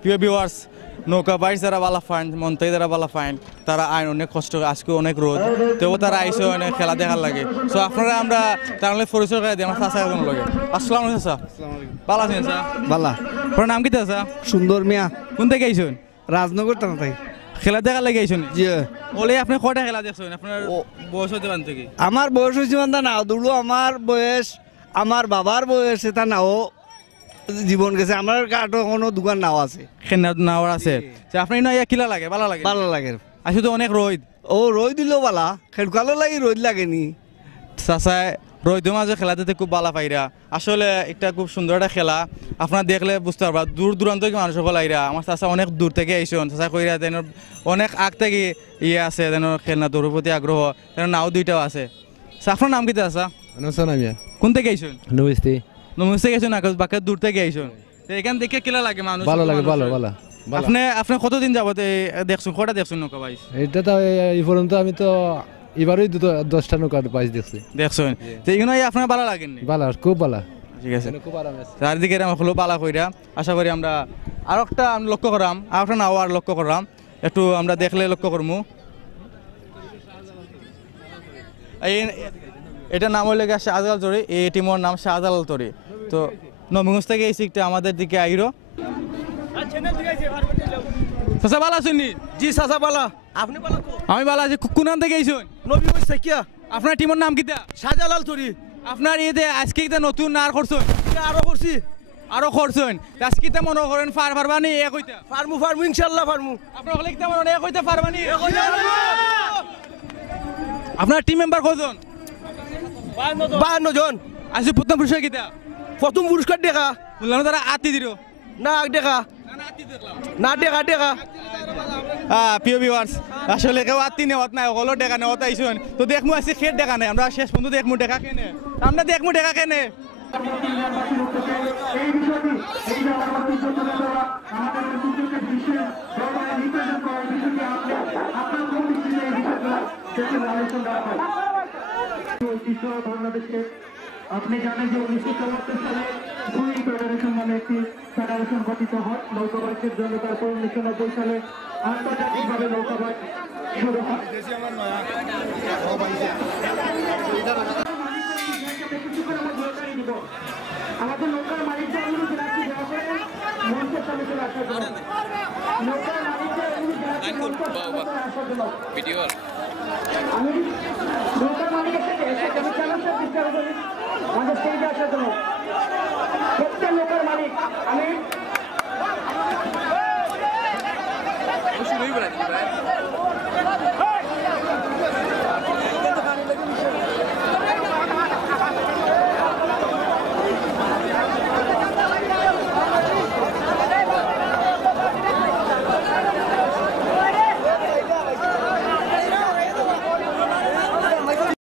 প্রিয় ভিউয়ার্স, নৌকা বাইস যারা বালা ফাইন, মন্তাই যারা বালা ফাইন, তারা আইন অনেক কষ্ট, আজকে অনেক রোদ, তবু তারা আইসে অনেক খেলা দেখার লাগে। সো আপনারা আমরা তাহলে পরিচয় করে দিই আমার চাচা একজন লাগে। আসসালামু আলাইকুম চাচা। ভালো আছেন চাচা? বালা। আপনার নাম কি চাচা? সুন্দর মিয়া। কোন থেকে আইছেন? রাজনগর টানা তাই। খেলা দেখার লাগে আইছেন? জি। বলে আপনি কয়টা খেলা দেখছেন? আপনার বয়স হতে পারেন থেকে? আমার বয়স হয়েছে মানে নাও দুলো, আমার বয়স আমার বাবার বয়স এটা নাও জীবন গেছে। আমার কাটো কোনো দোকান নাও আছে, নাওয়ার আছে। আপনি না কিলা লাগে? ভালো লাগে? ভালো লাগে। আসলে তো অনেক রোদ। ও রোদ দিলেও বালা, খেলকালো লাগে রোদ লাগেনি। চাচা রোদের মাঝে খেলা দিতে খুব ভালো পাইরা। আসলে একটা খুব সুন্দর একটা খেলা, আপনারা দেখলে বুঝতে পারবা। দূর দূরান্ত থেকে মানুষ সকল আইরা। আমার চাচা অনেক দূর থেকে আইসন। চাচা কইরা যেন অনেক আগ থেকে ইয়ে আছে, যেন খেলনা দৌড়ের প্রতি আগ্রহ, যেন নাও দুইটাও আছে। আপনার নাম কি চাচা? কোন থেকে আইসন? নমস্তে গেছেন না, বাকি দূর থেকে আইসন। এখান থেকে খেলা লাগে মানুষ? ভালো লাগে, ভালো ভালো। আপনি কতদিন যাবত দেখছেন? কটা দেখছেন নৌকা বাইস? এটা তো এই পর্যন্ত আমি তো এবারই 10টা নৌকা বাইস দেখছি। দেখছেন তো এগুলো আপনার ভালো লাগেননি? ভালো, খুব ভালো। ঠিক আছে, খুব আরাম আছে চারদিকে আমার হলো পালা কইরা। আশা করি আমরা আর একটা লক্ষ্য করাম, আর একটা নাও আর লক্ষ্য করাম, একটু আমরা দেখলে লক্ষ্য করবো। এটার নাম হইলে গিয়ে শাহজালাল তরি। এই টিমের নাম শাহজালাল তরি। তো নবীগঞ্জ থেকে এই সিকটা আমাদের দিকে আইরো। চাচা ভালো আছেন? জি চাচা বালা। আপনি বালা? আমি ভালো আছি। কোন নাম থেকে আইসুন? নবীগঞ্জ থেকে। আপনার টিমের নাম কিটা? শাহজালাল তরি। আপনার ইয়েতে আজকে নতুন আর করছেন? আরো করছি। আরো করছেন? আজকে মনে করেন পারবানি? এক হইতা ফার্মু ইনশাল্লাহ ফার্মু। আপনার হলে কি মনে এক হইতে পারবানি? আপনার টিম মেম্বার কজন? 52 জন। আজকে প্রথম পুরস্কার কিটা? প্রথম পুরস্কার দেখা। বললাম তারা আতি দিল না দেখা না দেখা দেখা। প্রিয় ভিউয়ার্স, আসলে কেউ আত্মি নেওয়াত নাই, হলো ডেকা নেওয়াত আইসুন। তো দেখমু আজকে খেট দেখা নেই, আমরা শেষ পর্যন্ত দেখমু ডেকা কেনে। আমরা দেখমু ডেকা কেনে। আপনি জানেন যে 1974 সালে দুই ফেডারেশন নামে একটি ফেডারেশন গঠিত হয় নৌকা বাইসের জন্য। তারপর 1990 সালে আন্তর্জাতিকভাবে নৌকা বাইস শুরু হয়। আমাদের নৌকার মালিকদের অনুরোধ রাখছি মঞ্চের সামনে চলে আসার জন্য। নৌকার মালিকদের অনুরোধ রাখছি মঞ্চের সামনে চলে আসার জন্য। আমি নৌকার মালিকের সাথে চ্যালেঞ্জের চেষ্টা করি আমাদের স্টেজে আসার জন্য। প্রত্যেক নৌকার মালিক আমি